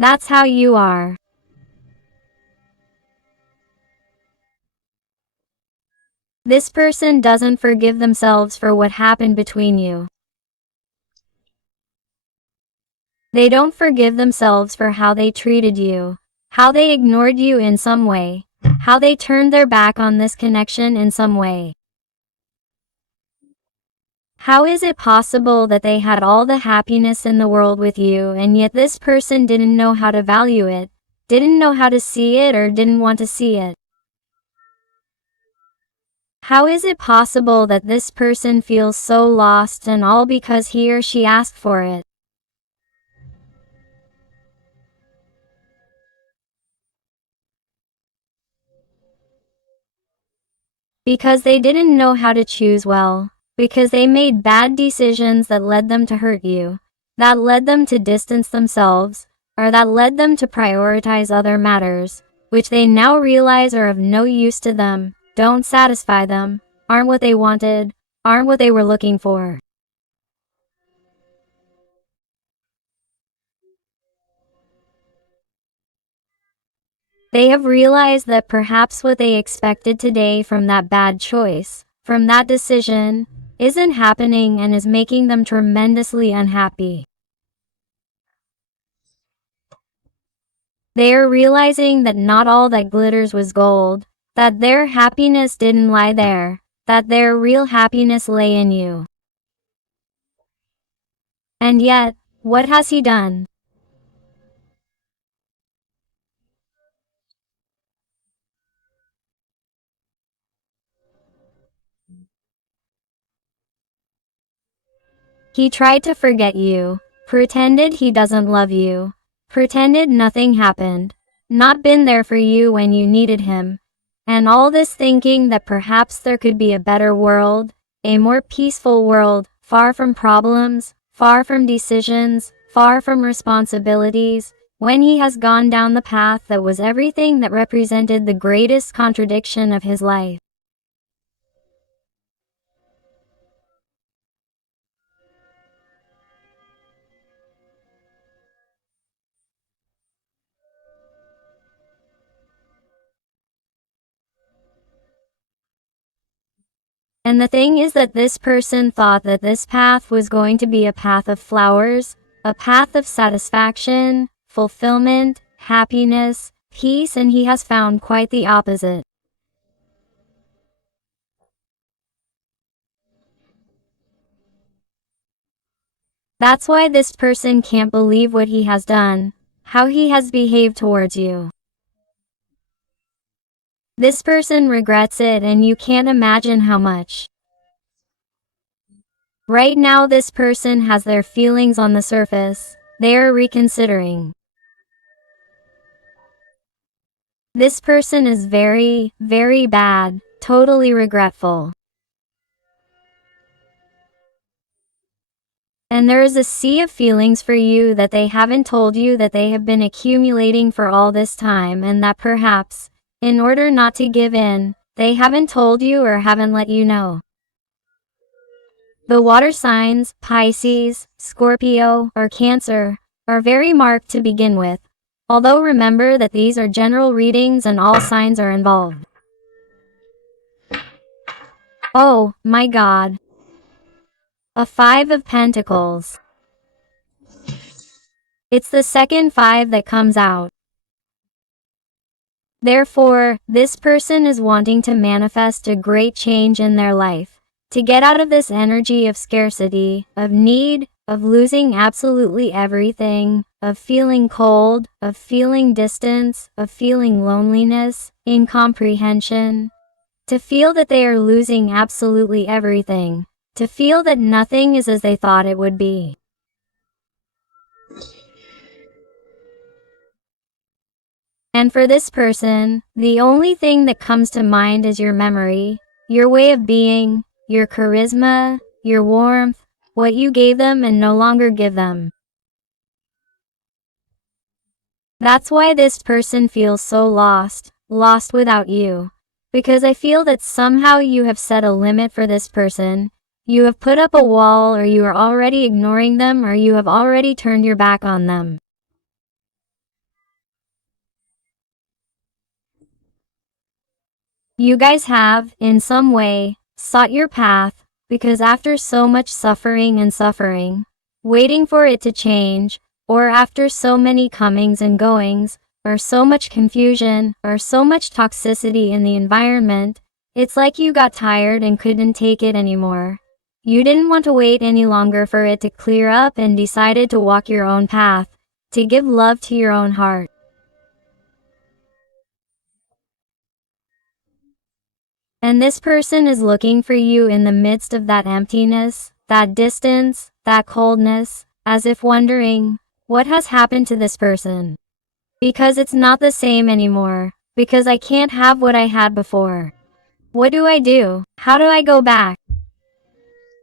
That's how you are. This person doesn't forgive themselves for what happened between you. They don't forgive themselves for how they treated you, how they ignored you in some way, how they turned their back on this connection in some way. How is it possible that they had all the happiness in the world with you and yet this person didn't know how to value it, didn't know how to see it, or didn't want to see it? How is it possible that this person feels so lost, and all because he or she asked for it? Because they didn't know how to choose well. Because they made bad decisions that led them to hurt you, that led them to distance themselves, or that led them to prioritize other matters, which they now realize are of no use to them, don't satisfy them, aren't what they wanted, aren't what they were looking for. They have realized that perhaps what they expected today from that bad choice, from that decision, isn't happening and is making them tremendously unhappy. They are realizing that not all that glitters was gold, that their happiness didn't lie there, that their real happiness lay in you. And yet, what has he done? He tried to forget you, pretended he doesn't love you, pretended nothing happened, not been there for you when you needed him, and all this thinking that perhaps there could be a better world, a more peaceful world, far from problems, far from decisions, far from responsibilities, when he has gone down the path that was everything that represented the greatest contradiction of his life. And the thing is that this person thought that this path was going to be a path of flowers, a path of satisfaction, fulfillment, happiness, peace, and he has found quite the opposite. That's why this person can't believe what he has done, how he has behaved towards you. This person regrets it, and you can't imagine how much. Right now this person has their feelings on the surface. They are reconsidering. This person is very, very bad, totally regretful. And there is a sea of feelings for you that they haven't told you, that they have been accumulating for all this time, and that perhaps, in order not to give in, they haven't told you or haven't let you know. The water signs, Pisces, Scorpio, or Cancer, are very marked to begin with, although remember that these are general readings and all signs are involved. Oh, my God. A Five of Pentacles. It's the second five that comes out. Therefore, this person is wanting to manifest a great change in their life, to get out of this energy of scarcity, of need, of losing absolutely everything, of feeling cold, of feeling distance, of feeling loneliness, incomprehension. To feel that they are losing absolutely everything, to feel that nothing is as they thought it would be. And for this person, the only thing that comes to mind is your memory, your way of being, your charisma, your warmth, what you gave them and no longer give them. That's why this person feels so lost, lost without you. Because I feel that somehow you have set a limit for this person, you have put up a wall, or you are already ignoring them, or you have already turned your back on them. You guys have, in some way, sought your path, because after so much suffering, waiting for it to change, or after so many comings and goings, or so much confusion, or so much toxicity in the environment, it's like you got tired and couldn't take it anymore. You didn't want to wait any longer for it to clear up and decided to walk your own path, to give love to your own heart. And this person is looking for you in the midst of that emptiness, that distance, that coldness, as if wondering, what has happened to this person? Because it's not the same anymore, because I can't have what I had before. What do I do? How do I go back?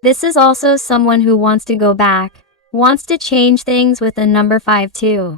This is also someone who wants to go back, wants to change things with the number 5 too.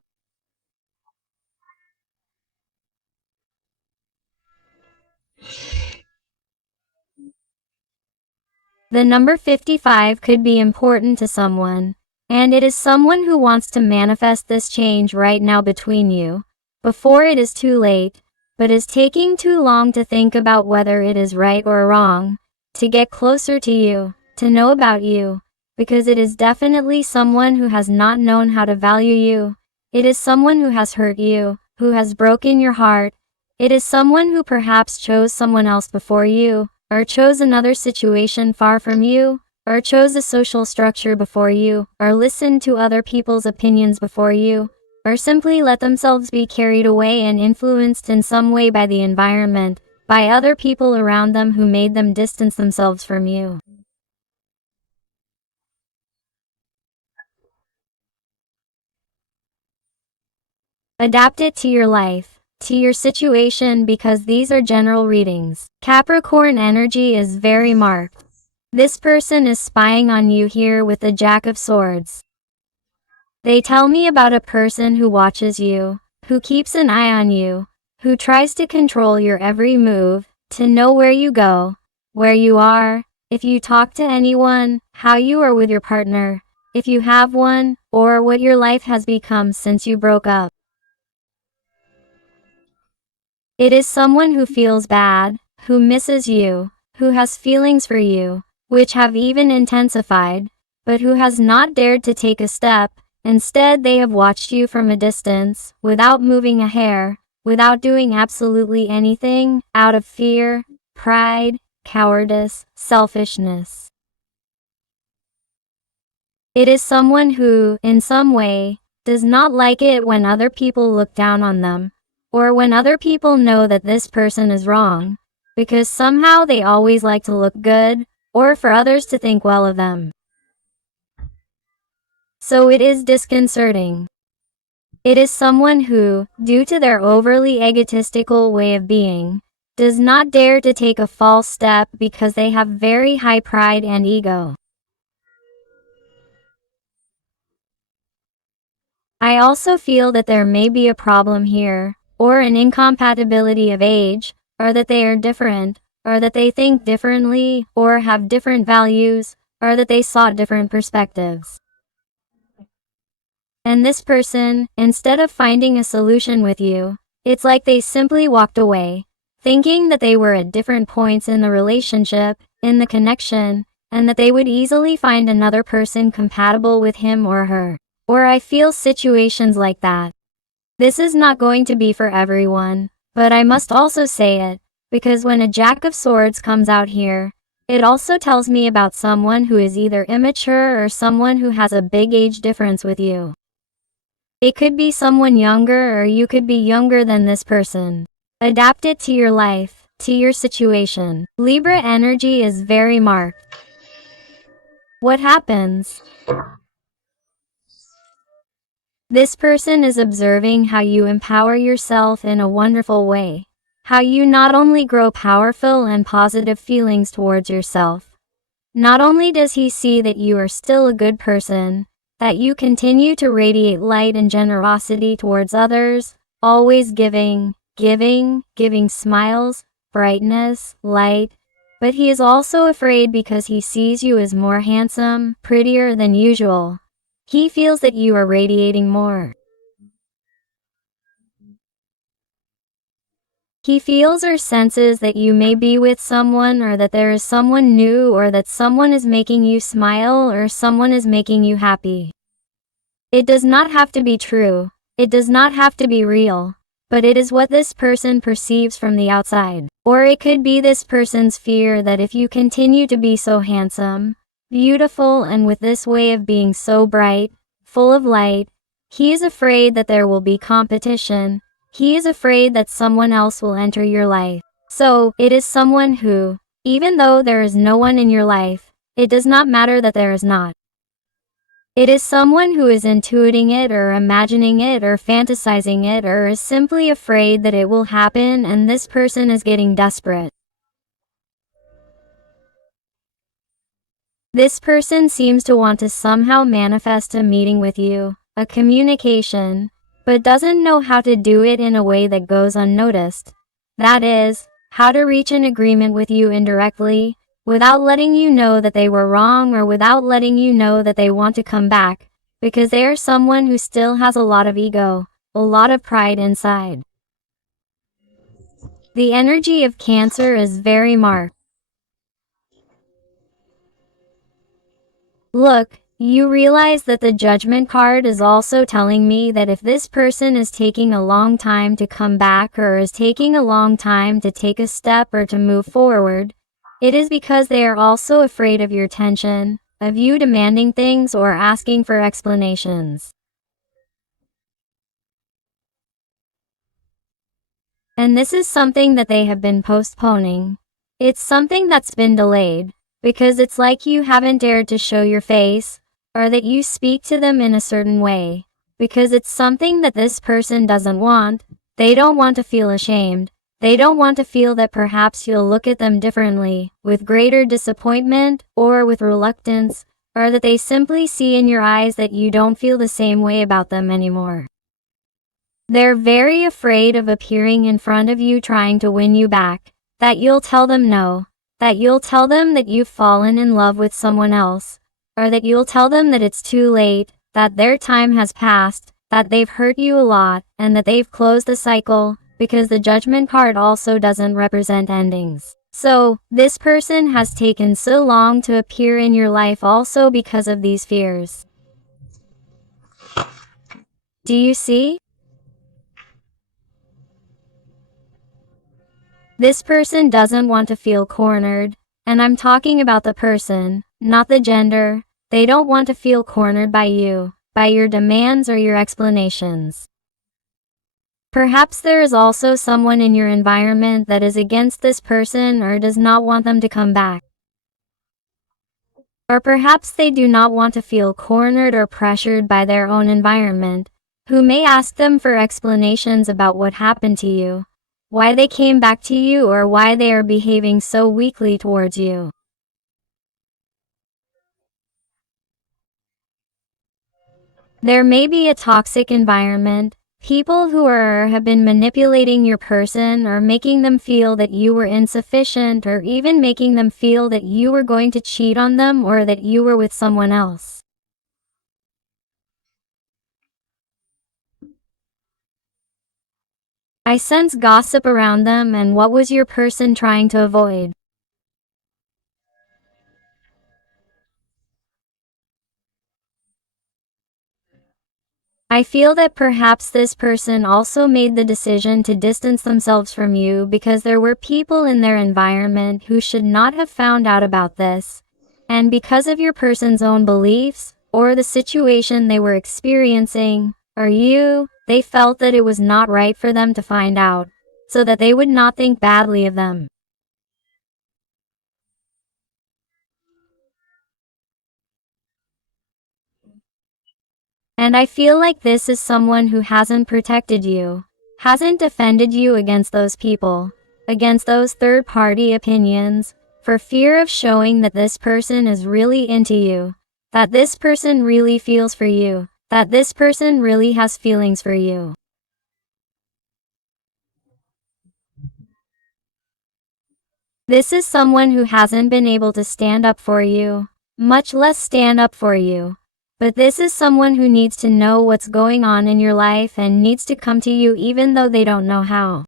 The number 55 could be important to someone, and it is someone who wants to manifest this change right now between you, before it is too late, but is taking too long to think about whether it is right or wrong, to get closer to you, to know about you, because it is definitely someone who has not known how to value you. It is someone who has hurt you, who has broken your heart. It is someone who perhaps chose someone else before you, or chose another situation far from you, or chose a social structure before you, or listened to other people's opinions before you, or simply let themselves be carried away and influenced in some way by the environment, by other people around them who made them distance themselves from you. Adapt it to your life, to your situation, because these are general readings. Capricorn energy is very marked. This person is spying on you here with the Jack of Swords. They tell me about a person who watches you, who keeps an eye on you, who tries to control your every move, to know where you go, where you are, if you talk to anyone, how you are with your partner, if you have one, or what your life has become since you broke up. It is someone who feels bad, who misses you, who has feelings for you, which have even intensified, but who has not dared to take a step. Instead, they have watched you from a distance, without moving a hair, without doing absolutely anything, out of fear, pride, cowardice, selfishness. It is someone who, in some way, does not like it when other people look down on them, or when other people know that this person is wrong, because somehow they always like to look good, or for others to think well of them. So it is disconcerting. It is someone who, due to their overly egotistical way of being, does not dare to take a false step because they have very high pride and ego. I also feel that there may be a problem here, or an incompatibility of age, or that they are different, or that they think differently, or have different values, or that they sought different perspectives. And this person, instead of finding a solution with you, it's like they simply walked away, thinking that they were at different points in the relationship, in the connection, and that they would easily find another person compatible with him or her. Or I feel situations like that. This is not going to be for everyone, but I must also say it, because when a Jack of Swords comes out here, it also tells me about someone who is either immature or someone who has a big age difference with you. It could be someone younger, or you could be younger than this person. Adapt it to your life, to your situation. Libra energy is very marked. What happens? This person is observing how you empower yourself in a wonderful way. How you not only grow powerful and positive feelings towards yourself. Not only does he see that you are still a good person, that you continue to radiate light and generosity towards others, always giving smiles, brightness, light, but he is also afraid because he sees you as more handsome, prettier than usual. He feels that you are radiating more. He feels or senses that you may be with someone, or that there is someone new, or that someone is making you smile, or someone is making you happy. It does not have to be true. It does not have to be real. But it is what this person perceives from the outside. Or it could be this person's fear that if you continue to be so handsome, beautiful, and with this way of being so bright, full of light, he is afraid that there will be competition. He is afraid that someone else will enter your life. So, it is someone who, even though there is no one in your life, it does not matter that there is not. It is someone who is intuiting it, or imagining it, or fantasizing it, or is simply afraid that it will happen, and this person is getting desperate. This person seems to want to somehow manifest a meeting with you, a communication, but doesn't know how to do it in a way that goes unnoticed. That is, how to reach an agreement with you indirectly, without letting you know that they were wrong, or without letting you know that they want to come back, because they are someone who still has a lot of ego, a lot of pride inside. The energy of Cancer is very marked. Look, you realize that the Judgment card is also telling me that if this person is taking a long time to come back, or is taking a long time to take a step or to move forward, it is because they are also afraid of your tension, of you demanding things or asking for explanations. And this is something that they have been postponing. It's something that's been delayed, because it's like you haven't dared to show your face, or that you speak to them in a certain way, because it's something that this person doesn't want. They don't want to feel ashamed. They don't want to feel that perhaps you'll look at them differently, with greater disappointment, or with reluctance, or that they simply see in your eyes that you don't feel the same way about them anymore. They're very afraid of appearing in front of you trying to win you back, that you'll tell them no, that you'll tell them that you've fallen in love with someone else, or that you'll tell them that it's too late, that their time has passed, that they've hurt you a lot, and that they've closed the cycle, because the Judgment card also doesn't represent endings. So, this person has taken so long to appear in your life also because of these fears. Do you see? This person doesn't want to feel cornered, and I'm talking about the person, not the gender. They don't want to feel cornered by you, by your demands or your explanations. Perhaps there is also someone in your environment that is against this person or does not want them to come back. Or perhaps they do not want to feel cornered or pressured by their own environment, who may ask them for explanations about what happened to you, why they came back to you, or why they are behaving so weakly towards you. There may be a toxic environment, people who have been manipulating your person, or making them feel that you were insufficient, or even making them feel that you were going to cheat on them, or that you were with someone else. I sense gossip around them, and what was your person trying to avoid? I feel that perhaps this person also made the decision to distance themselves from you because there were people in their environment who should not have found out about this, and because of your person's own beliefs, or the situation they were experiencing, or you, they felt that it was not right for them to find out, so that they would not think badly of them. And I feel like this is someone who hasn't protected you, hasn't defended you against those people, against those third-party opinions, for fear of showing that this person is really into you, that this person really feels for you, that this person really has feelings for you. This is someone who hasn't been able to stand up for you, much less stand up for you. But this is someone who needs to know what's going on in your life and needs to come to you even though they don't know how.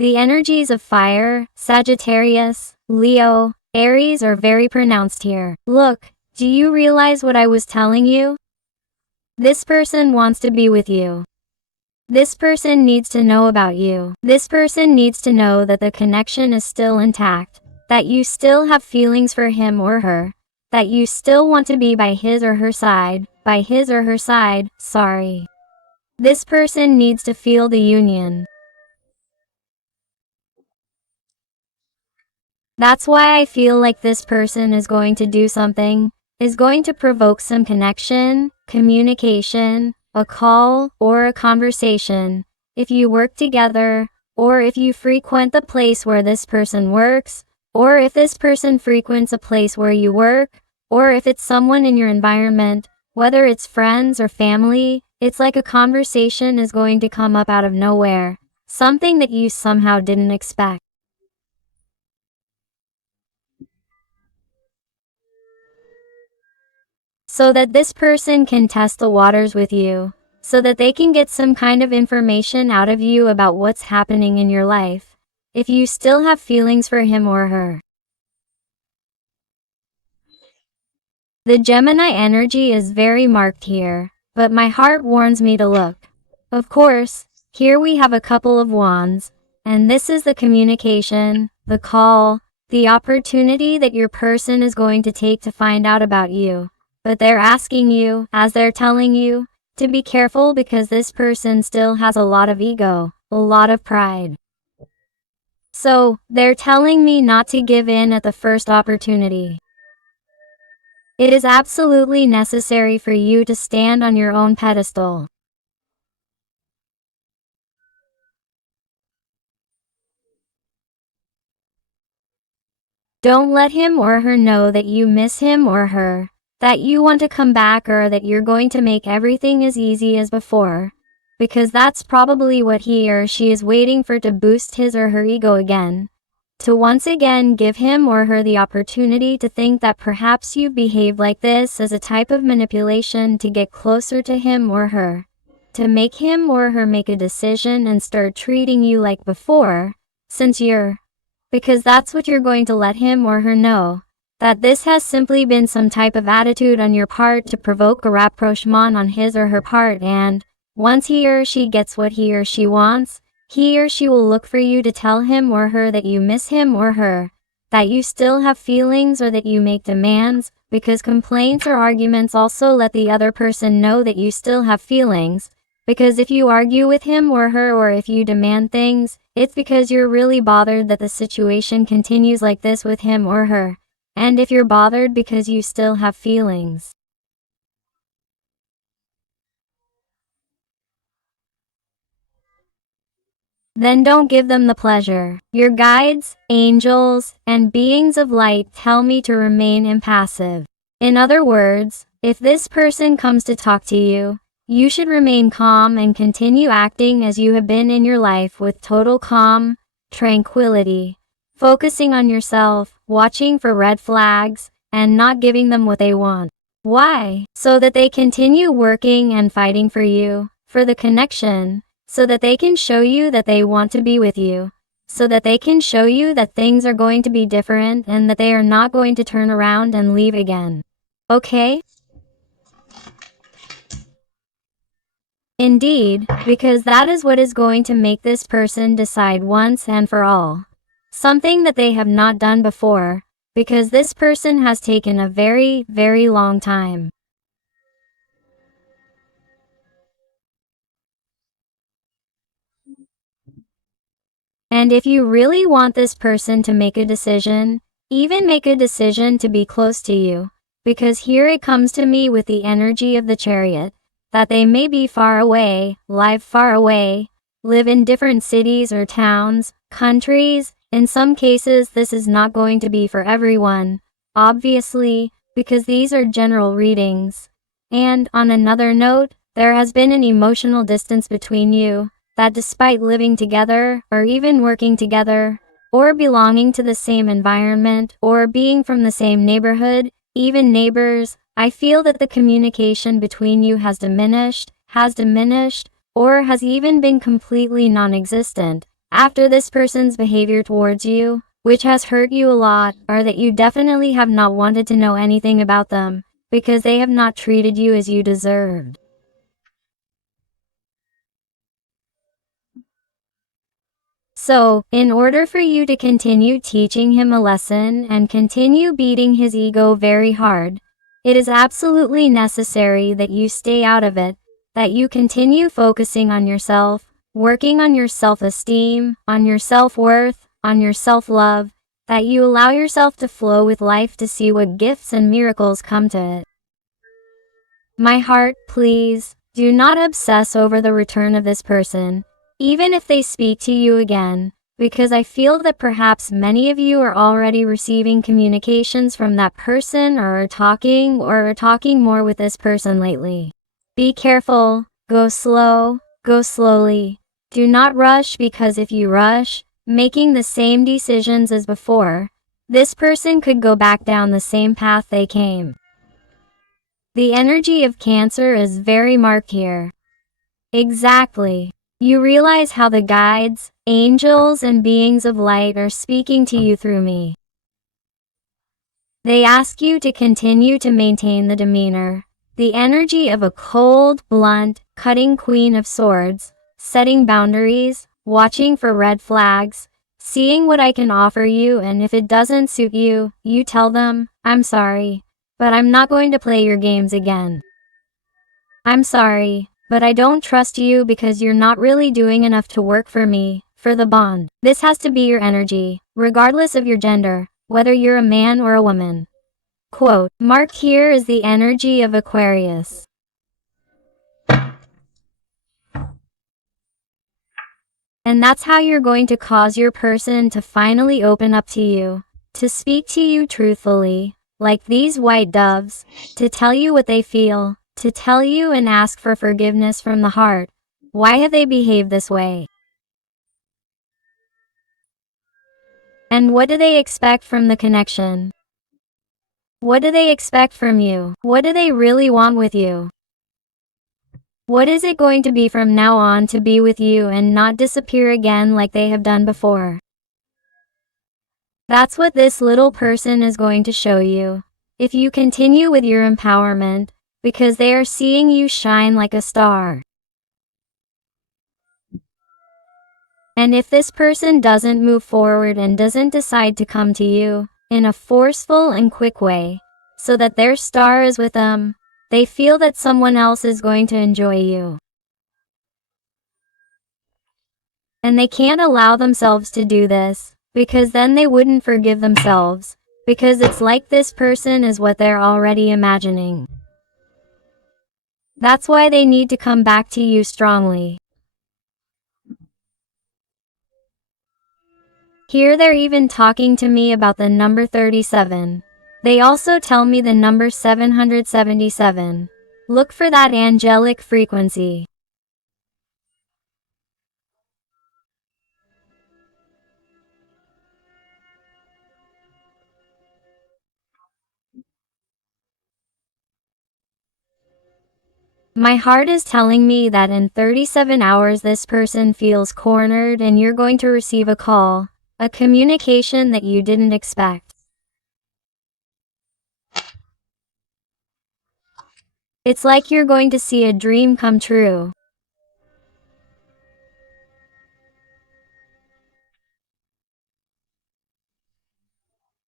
The energies of fire, Sagittarius, Leo, Aries are very pronounced here. Look, do you realize what I was telling you? This person wants to be with you. This person needs to know about you. This person needs to know that the connection is still intact, that you still have feelings for him or her, that you still want to be by his or her side, sorry. This person needs to feel the union. That's why I feel like this person is going to do something, is going to provoke some connection, communication, a call, or a conversation. If you work together, or if you frequent the place where this person works, or if this person frequents a place where you work, or if it's someone in your environment, whether it's friends or family, it's like a conversation is going to come up out of nowhere, something that you somehow didn't expect. So that this person can test the waters with you, so that they can get some kind of information out of you about what's happening in your life, if you still have feelings for him or her. The Gemini energy is very marked here, but my heart warns me to look. Of course, here we have a couple of wands, and this is the communication, the call, the opportunity that your person is going to take to find out about you. But they're asking you, as they're telling you, to be careful because this person still has a lot of ego, a lot of pride. So, they're telling me not to give in at the first opportunity. It is absolutely necessary for you to stand on your own pedestal. Don't let him or her know that you miss him or her, that you want to come back, or that you're going to make everything as easy as before, because that's probably what he or she is waiting for, to boost his or her ego again, to once again give him or her the opportunity to think that perhaps you behaved like this as a type of manipulation to get closer to him or her, to make him or her make a decision and start treating you like before, because that's what you're going to let him or her know, that this has simply been some type of attitude on your part to provoke a rapprochement on his or her part, and once he or she gets what he or she wants, he or she will look for you to tell him or her that you miss him or her, that you still have feelings, or that you make demands, because complaints or arguments also let the other person know that you still have feelings, because if you argue with him or her, or if you demand things, it's because you're really bothered that the situation continues like this with him or her, and if you're bothered because you still have feelings, then don't give them the pleasure. Your guides, angels, and beings of light tell me to remain impassive. In other words, if this person comes to talk to you, you should remain calm and continue acting as you have been in your life, with total calm, tranquility, focusing on yourself, watching for red flags, and not giving them what they want. Why? So that they continue working and fighting for you, for the connection, so that they can show you that they want to be with you, so that they can show you that things are going to be different and that they are not going to turn around and leave again. Okay? Indeed, because that is what is going to make this person decide once and for all. Something that they have not done before, because this person has taken a very, very long time. And if you really want this person to make a decision, even make a decision to be close to you, because here it comes to me with the energy of the Chariot, that they may be far away, live in different cities or towns, countries. In some cases this is not going to be for everyone, obviously, because these are general readings. And, on another note, there has been an emotional distance between you, that despite living together, or even working together, or belonging to the same environment, or being from the same neighborhood, even neighbors, I feel that the communication between you has diminished, or has even been completely non-existent, after this person's behavior towards you, which has hurt you a lot, or that you definitely have not wanted to know anything about them, because they have not treated you as you deserved. So, in order for you to continue teaching him a lesson and continue beating his ego very hard, it is absolutely necessary that you stay out of it, that you continue focusing on yourself, working on your self-esteem, on your self-worth, on your self-love, that you allow yourself to flow with life to see what gifts and miracles come to it. My heart, please, do not obsess over the return of this person, even if they speak to you again, because I feel that perhaps many of you are already receiving communications from that person or are talking more with this person lately. Be careful, go slow, go slowly. Do not rush, because if you rush, making the same decisions as before, this person could go back down the same path they came. The energy of Cancer is very marked here. Exactly. You realize how the guides, angels, and beings of light are speaking to you through me. They ask you to continue to maintain the demeanor, the energy of a cold, blunt, cutting Queen of Swords, setting boundaries, watching for red flags, seeing what I can offer you, and if it doesn't suit you, you tell them, I'm sorry, but I'm not going to play your games again. I'm sorry, but I don't trust you because you're not really doing enough to work for me, for the bond. This has to be your energy, regardless of your gender, whether you're a man or a woman. Quote, marked here is the energy of Aquarius. And that's how you're going to cause your person to finally open up to you, to speak to you truthfully, like these white doves, to tell you what they feel, to tell you and ask for forgiveness from the heart. Why have they behaved this way? And what do they expect from the connection? What do they expect from you? What do they really want with you? What is it going to be from now on to be with you and not disappear again like they have done before? That's what this little person is going to show you, if you continue with your empowerment, because they are seeing you shine like a star. And if this person doesn't move forward and doesn't decide to come to you, in a forceful and quick way, so that their star is with them, they feel that someone else is going to enjoy you. And they can't allow themselves to do this, because then they wouldn't forgive themselves, because it's like this person is what they're already imagining. That's why they need to come back to you strongly. Here they're even talking to me about the number 37. They also tell me the number 777. Look for that angelic frequency. My heart is telling me that in 37 hours this person feels cornered and you're going to receive a call, a communication that you didn't expect. It's like you're going to see a dream come true.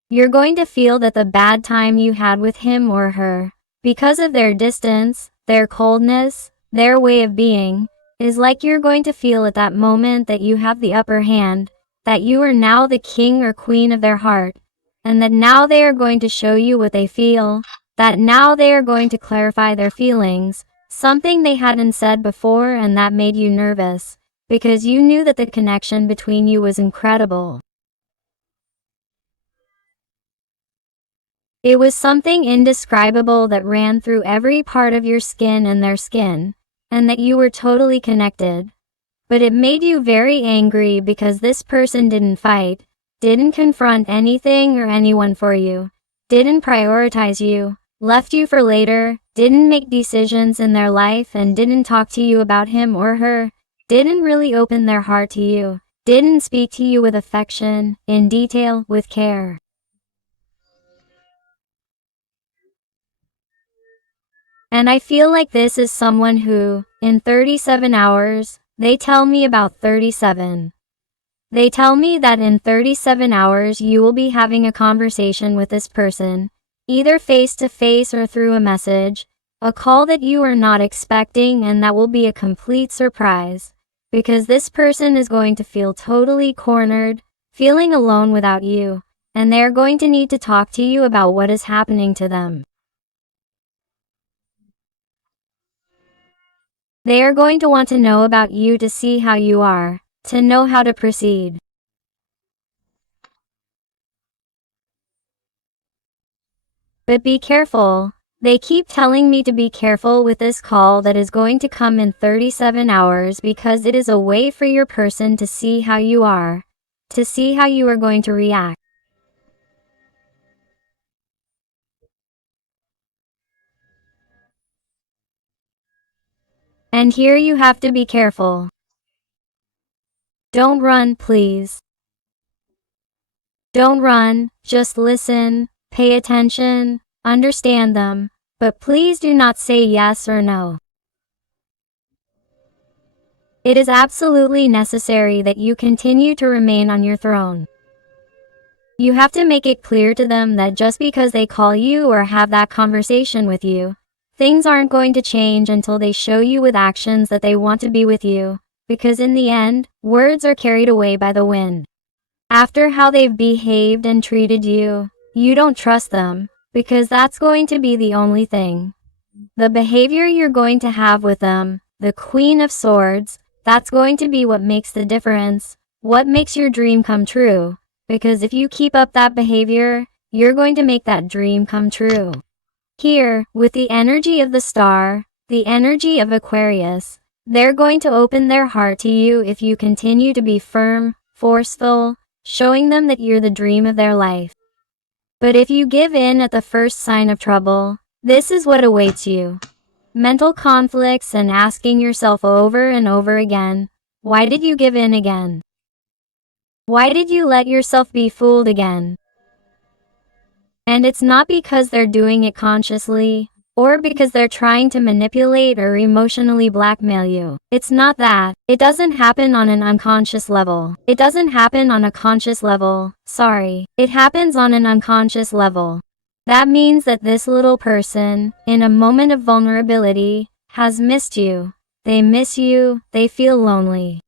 You're going to feel that the bad time you had with him or her, because of their distance, their coldness, their way of being, is like you're going to feel at that moment that you have the upper hand, that you are now the king or queen of their heart, and that now they are going to show you what they feel, that now they are going to clarify their feelings, something they hadn't said before, and that made you nervous, because you knew that the connection between you was incredible. It was something indescribable that ran through every part of your skin and their skin, and that you were totally connected. But it made you very angry because this person didn't fight, didn't confront anything or anyone for you, didn't prioritize you, left you for later, didn't make decisions in their life and didn't talk to you about him or her, didn't really open their heart to you, didn't speak to you with affection, in detail, with care. And I feel like this is someone who, in 37 hours, they tell me about 37. They tell me that in 37 hours you will be having a conversation with this person, either face to face or through a message, a call that you are not expecting, and that will be a complete surprise, because this person is going to feel totally cornered, feeling alone without you, and they are going to need to talk to you about what is happening to them. They are going to want to know about you to see how you are, to know how to proceed. But be careful. They keep telling me to be careful with this call that is going to come in 37 hours, because it is a way for your person to see how you are, to see how you are going to react. And here you have to be careful. Don't run, please. Don't run, just listen, pay attention, understand them, but please do not say yes or no. It is absolutely necessary that you continue to remain on your throne. You have to make it clear to them that just because they call you or have that conversation with you, things aren't going to change until they show you with actions that they want to be with you, because in the end, words are carried away by the wind. After how they've behaved and treated you, you don't trust them, because that's going to be the only thing. The behavior you're going to have with them, the Queen of Swords, that's going to be what makes the difference, what makes your dream come true. Because if you keep up that behavior, you're going to make that dream come true. Here, with the energy of the star, the energy of Aquarius, they're going to open their heart to you if you continue to be firm, forceful, showing them that you're the dream of their life. But if you give in at the first sign of trouble, this is what awaits you. Mental conflicts and asking yourself over and over again, why did you give in again? Why did you let yourself be fooled again? And it's not because they're doing it consciously, or because they're trying to manipulate or emotionally blackmail you. It's not that. It doesn't happen on an unconscious level. It doesn't happen on a conscious level, sorry. It happens on an unconscious level. That means that this little person, in a moment of vulnerability, has missed you. They miss you, they feel lonely.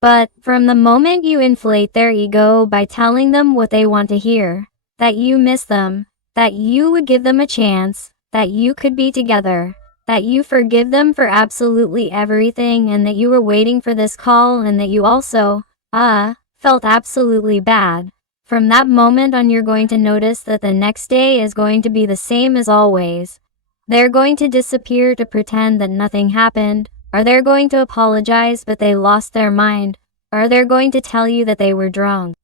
But, from the moment you inflate their ego by telling them what they want to hear, that you miss them, that you would give them a chance, that you could be together, that you forgive them for absolutely everything, and that you were waiting for this call, and that you also, felt absolutely bad. From that moment on, you're going to notice that the next day is going to be the same as always. They're going to disappear to pretend that nothing happened, or they're going to apologize but they lost their mind, or they're going to tell you that they were drunk.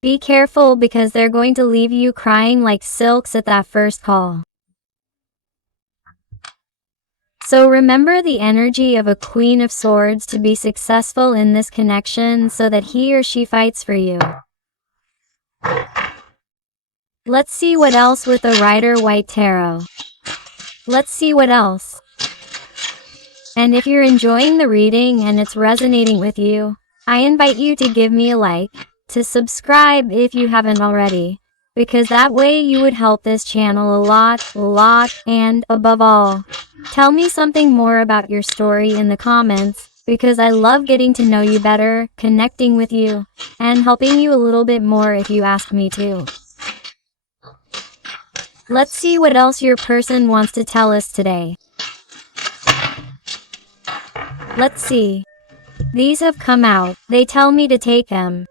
Be careful, because they're going to leave you crying like silks at that first call. So remember the energy of a Queen of Swords to be successful in this connection, so that he or she fights for you. Let's see what else with the Rider White Tarot. Let's see what else. And if you're enjoying the reading and it's resonating with you, I invite you to give me a like, to subscribe if you haven't already, because that way you would help this channel a lot, and above all, tell me something more about your story in the comments, because I love getting to know you better, connecting with you, and helping you a little bit more if you ask me to. Let's see what else your person wants to tell us today. Let's see. These have come out. They tell me to take them.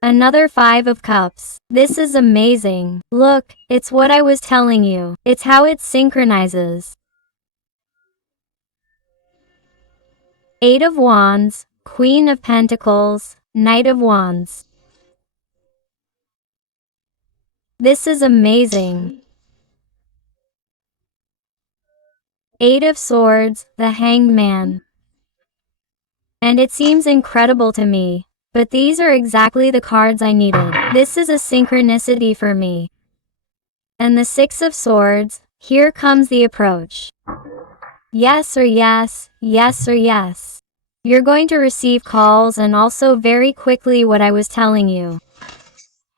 Another 5 of Cups. This is amazing. Look, it's what I was telling you. It's how it synchronizes. 8 of Wands, Queen of Pentacles, Knight of Wands. This is amazing. 8 of Swords, the Hanged Man. And it seems incredible to me, but these are exactly the cards I needed. This is a synchronicity for me. And the Six of Swords, here comes the approach. Yes or yes, yes or yes. You're going to receive calls and also very quickly what I was telling you.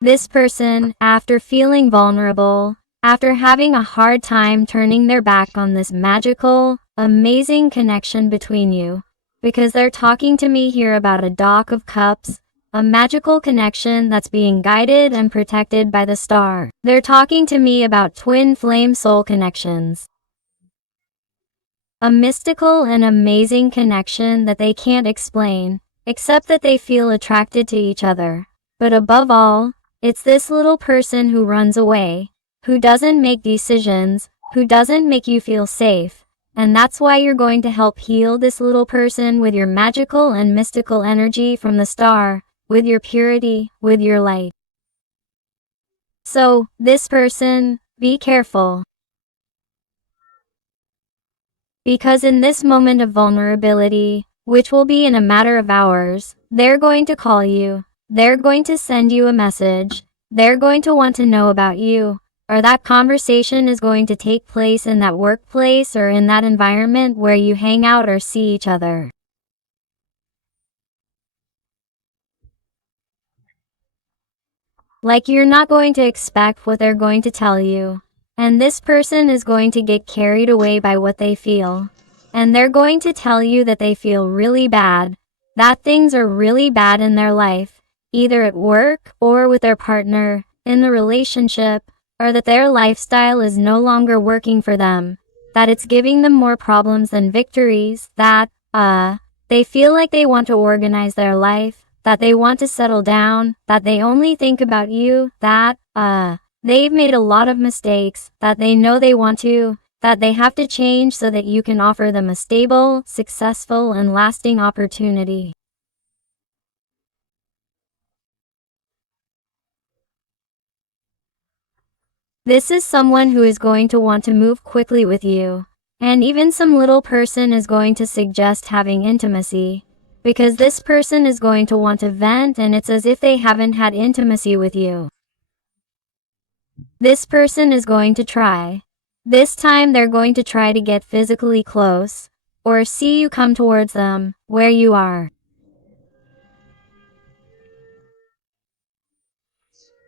This person, after feeling vulnerable, after having a hard time turning their back on this magical, amazing connection between you, because they're talking to me here about a Dock of Cups, a magical connection that's being guided and protected by the star. They're talking to me about twin flame soul connections. A mystical and amazing connection that they can't explain, except that they feel attracted to each other. But above all, it's this little person who runs away, who doesn't make decisions, who doesn't make you feel safe. And that's why you're going to help heal this little person with your magical and mystical energy from the star, with your purity, with your light. So, this person, be careful. Because in this moment of vulnerability, which will be in a matter of hours, they're going to call you, they're going to send you a message, they're going to want to know about you, or that conversation is going to take place in that workplace or in that environment where you hang out or see each other. Like you're not going to expect what they're going to tell you. And this person is going to get carried away by what they feel. And they're going to tell you that they feel really bad, that things are really bad in their life, either at work or with their partner, in the relationship, or that their lifestyle is no longer working for them, that it's giving them more problems than victories, that, they feel like they want to organize their life, that they want to settle down, that they only think about you, that, they've made a lot of mistakes, that they know they want to, that they have to change so that you can offer them a stable, successful, and lasting opportunity. This is someone who is going to want to move quickly with you. And even some little person is going to suggest having intimacy. Because this person is going to want to vent and it's as if they haven't had intimacy with you. This person is going to try. This time they're going to try to get physically close, or see you come towards them, where you are.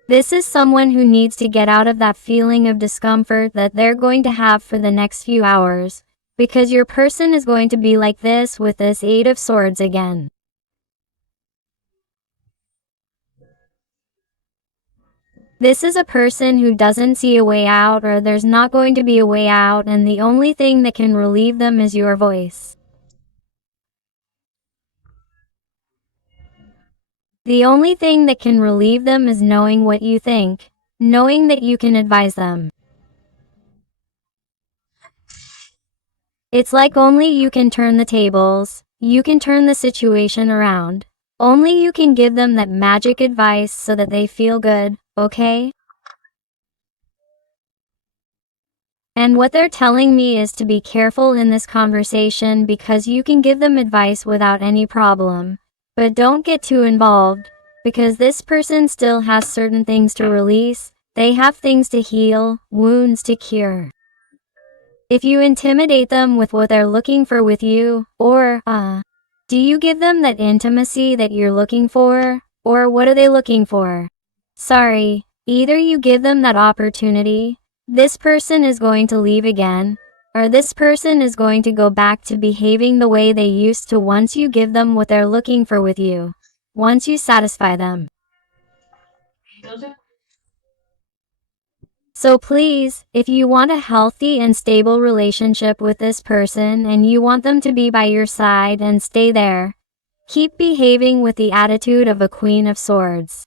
This is someone who needs to get out of that feeling of discomfort that they're going to have for the next few hours, because your person is going to be like this with this Eight of Swords again. This is a person who doesn't see a way out, or there's not going to be a way out, and the only thing that can relieve them is your voice. The only thing that can relieve them is knowing what you think, knowing that you can advise them. It's like only you can turn the tables, you can turn the situation around. Only you can give them that magic advice so that they feel good, okay? And what they're telling me is to be careful in this conversation because you can give them advice without any problem. But don't get too involved, because this person still has certain things to release, they have things to heal, wounds to cure. If you intimidate them with what they're looking for with you, or, do you give them that intimacy that you're looking for, or what are they looking for? Sorry, either you give them that opportunity, this person is going to leave again, or this person is going to go back to behaving the way they used to once you give them what they're looking for with you, once you satisfy them. So please, if you want a healthy and stable relationship with this person and you want them to be by your side and stay there, keep behaving with the attitude of a Queen of Swords.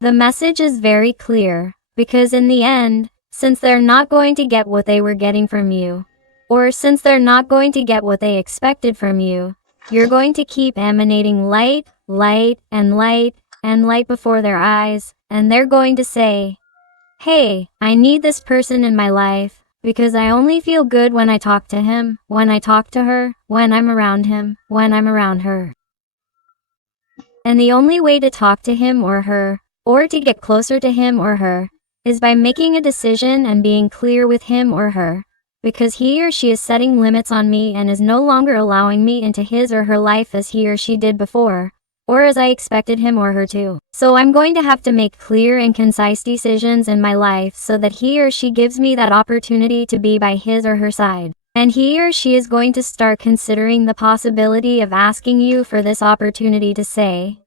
The message is very clear, because in the end, since they're not going to get what they were getting from you, or since they're not going to get what they expected from you, you're going to keep emanating light, light, and light, and light before their eyes, and they're going to say, hey, I need this person in my life, because I only feel good when I talk to him, when I talk to her, when I'm around him, when I'm around her. And the only way to talk to him or her, or to get closer to him or her, is by making a decision and being clear with him or her, because he or she is setting limits on me and is no longer allowing me into his or her life as he or she did before, or as I expected him or her to. So I'm going to have to make clear and concise decisions in my life so that he or she gives me that opportunity to be by his or her side. And he or she is going to start considering the possibility of asking you for this opportunity to say,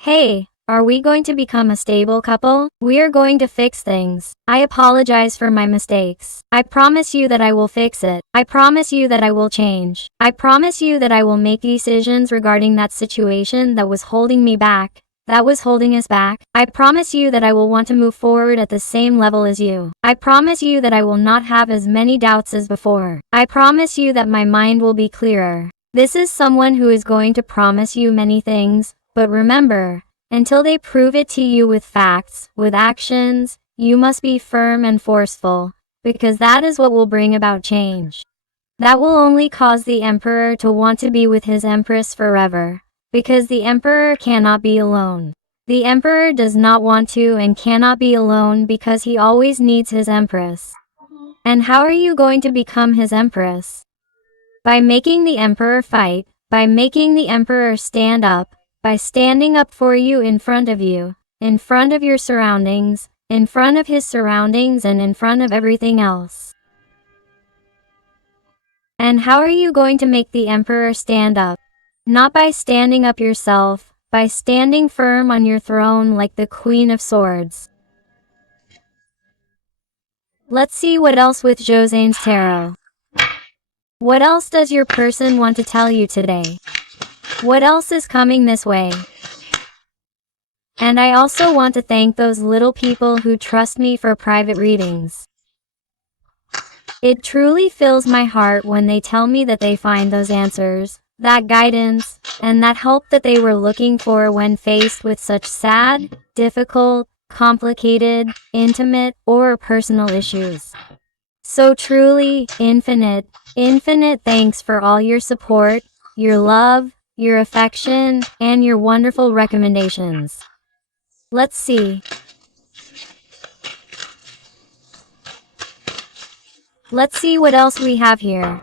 "Hey, are we going to become a stable couple? We are going to fix things. I apologize for my mistakes. I promise you that I will fix it. I promise you that I will change. I promise you that I will make decisions regarding that situation that was holding me back, that was holding us back. I promise you that I will want to move forward at the same level as you. I promise you that I will not have as many doubts as before. I promise you that my mind will be clearer." This is someone who is going to promise you many things, but remember, until they prove it to you with facts, with actions, you must be firm and forceful, because that is what will bring about change. That will only cause the emperor to want to be with his empress forever, because the emperor cannot be alone. The emperor does not want to and cannot be alone because he always needs his empress. And how are you going to become his empress? By making the emperor fight, by making the emperor stand up, by standing up for you, in front of your surroundings, in front of his surroundings, and in front of everything else. And how are you going to make the emperor stand up? Not by standing up yourself, by standing firm on your throne like the Queen of Swords. Let's see what else with Josene's tarot. What else does your person want to tell you today? What else is coming this way? And I also want to thank those little people who trust me for private readings. It truly fills my heart when they tell me that they find those answers, that guidance, and that help that they were looking for when faced with such sad, difficult, complicated, intimate, or personal issues. So truly, infinite thanks for all your support, your love, your affection, and your wonderful recommendations. Let's see. Let's see what else we have here.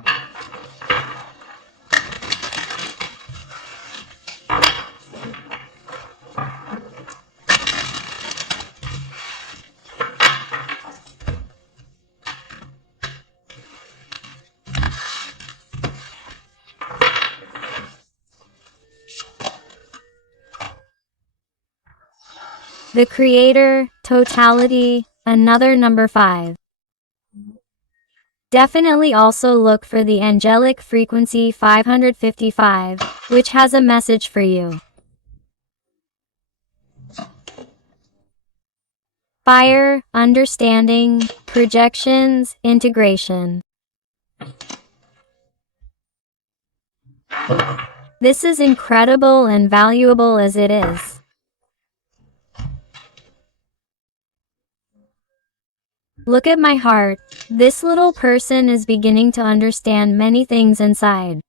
The Creator, Totality, another number 5. Definitely also look for the angelic frequency 555, which has a message for you. Fire, understanding, projections, integration. This is incredible and valuable as it is. Look at my heart. This little person is beginning to understand many things inside.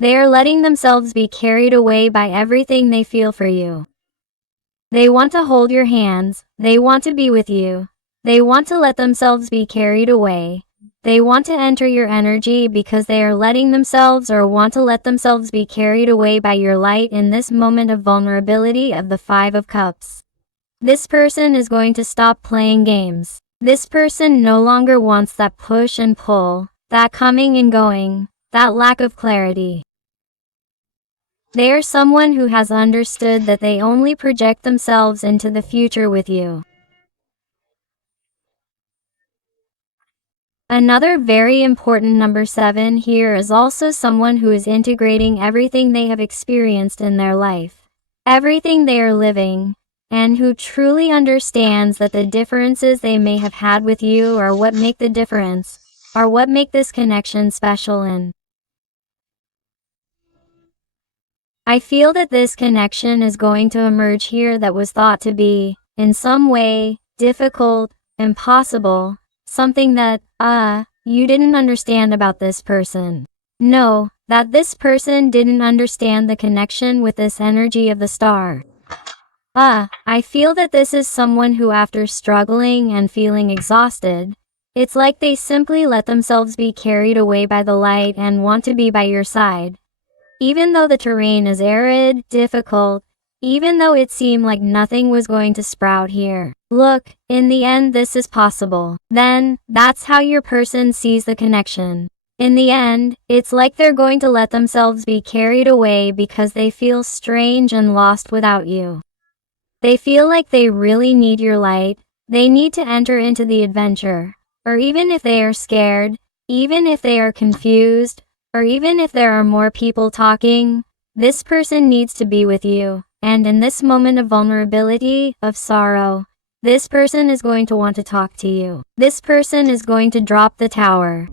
They are letting themselves be carried away by everything they feel for you. They want to hold your hands. They want to be with you. They want to let themselves be carried away. They want to enter your energy because they are letting themselves or want to let themselves be carried away by your light in this moment of vulnerability of the 5 of Cups. This person is going to stop playing games. This person no longer wants that push and pull, that coming and going, that lack of clarity. They are someone who has understood that they only project themselves into the future with you. Another very important number 7 here is also someone who is integrating everything they have experienced in their life, everything they are living, and who truly understands that the differences they may have had with you are what make the difference, are what make this connection special. And I feel that this connection is going to emerge here that was thought to be, in some way, difficult, impossible, something that, you didn't understand about this person. No, that this person didn't understand the connection with this energy of the star. I feel that this is someone who, after struggling and feeling exhausted, it's like they simply let themselves be carried away by the light and want to be by your side. Even though the terrain is arid, difficult, even though it seemed like nothing was going to sprout here. Look, in the end this is possible. Then, that's how your person sees the connection. In the end, it's like they're going to let themselves be carried away because they feel strange and lost without you. They feel like they really need your light, they need to enter into the adventure. Or even if they are scared, even if they are confused, or even if there are more people talking, this person needs to be with you. And in this moment of vulnerability, of sorrow, this person is going to want to talk to you. This person is going to drop the tower.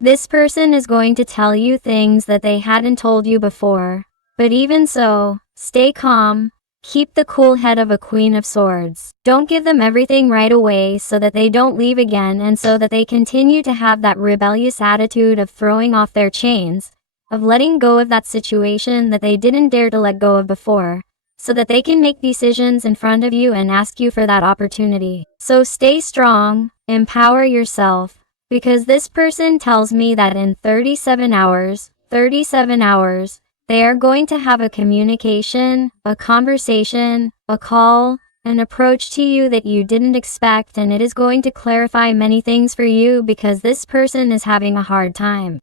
This person is going to tell you things that they hadn't told you before. But even so, stay calm. Keep the cool head of a Queen of Swords. Don't give them everything right away so that they don't leave again and so that they continue to have that rebellious attitude of throwing off their chains, of letting go of that situation that they didn't dare to let go of before, so that they can make decisions in front of you and ask you for that opportunity. So stay strong, empower yourself, because this person tells me that in 37 hours, they are going to have a communication, a conversation, a call, an approach to you that you didn't expect, and it is going to clarify many things for you because this person is having a hard time.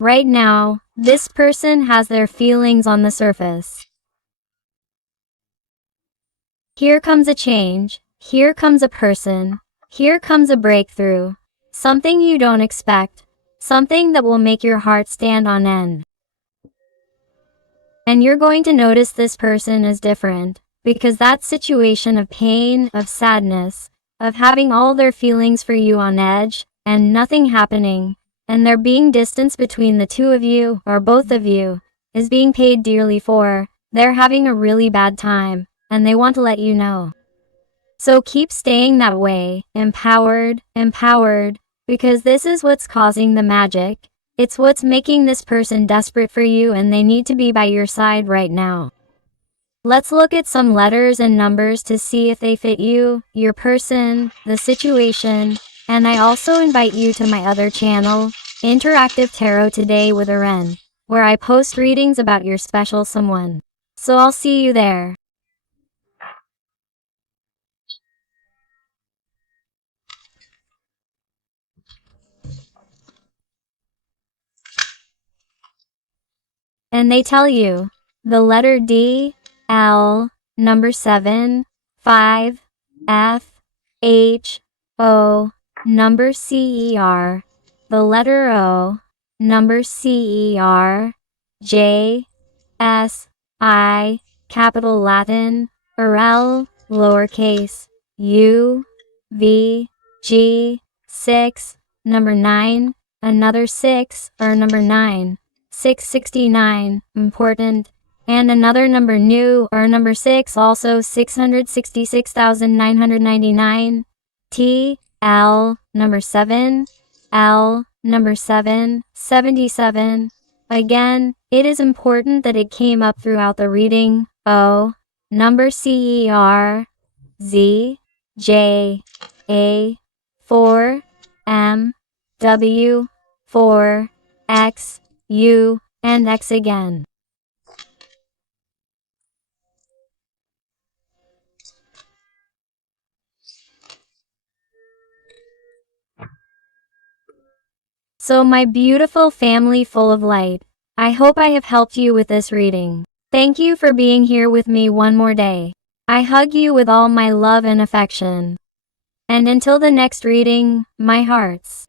Right now, this person has their feelings on the surface. Here comes a change, here comes a person, here comes a breakthrough, something you don't expect, something that will make your heart stand on end. And you're going to notice this person is different, because that situation of pain, of sadness, of having all their feelings for you on edge, and nothing happening, and there being distance between the two of you, or both of you, is being paid dearly for. They're having a really bad time, and they want to let you know. So keep staying that way, empowered, because this is what's causing the magic. It's what's making this person desperate for you, and they need to be by your side right now. Let's look at some letters and numbers to see if they fit you, your person, the situation, and I also invite you to my other channel, Interactive Tarot Today with Aren, where I post readings about your special someone. So I'll see you there. And they tell you, the letter D, L, number 7, 5, F, H, O, number CER, the letter O, number CER, J, S, I, capital Latin, or L, lowercase, U, V, G, 6, number 9, another 6, or number 9. 669, important, and another number new, or number 6, also 666,999, T, L, number 7, L, number 7, 77. Again, it is important that it came up throughout the reading. O, number CER, Z, J, A, 4, M, W, 4, X, U, and X again. So my beautiful family full of light, I hope I have helped you with this reading. Thank you for being here with me one more day. I hug you with all my love and affection. And until the next reading, my hearts.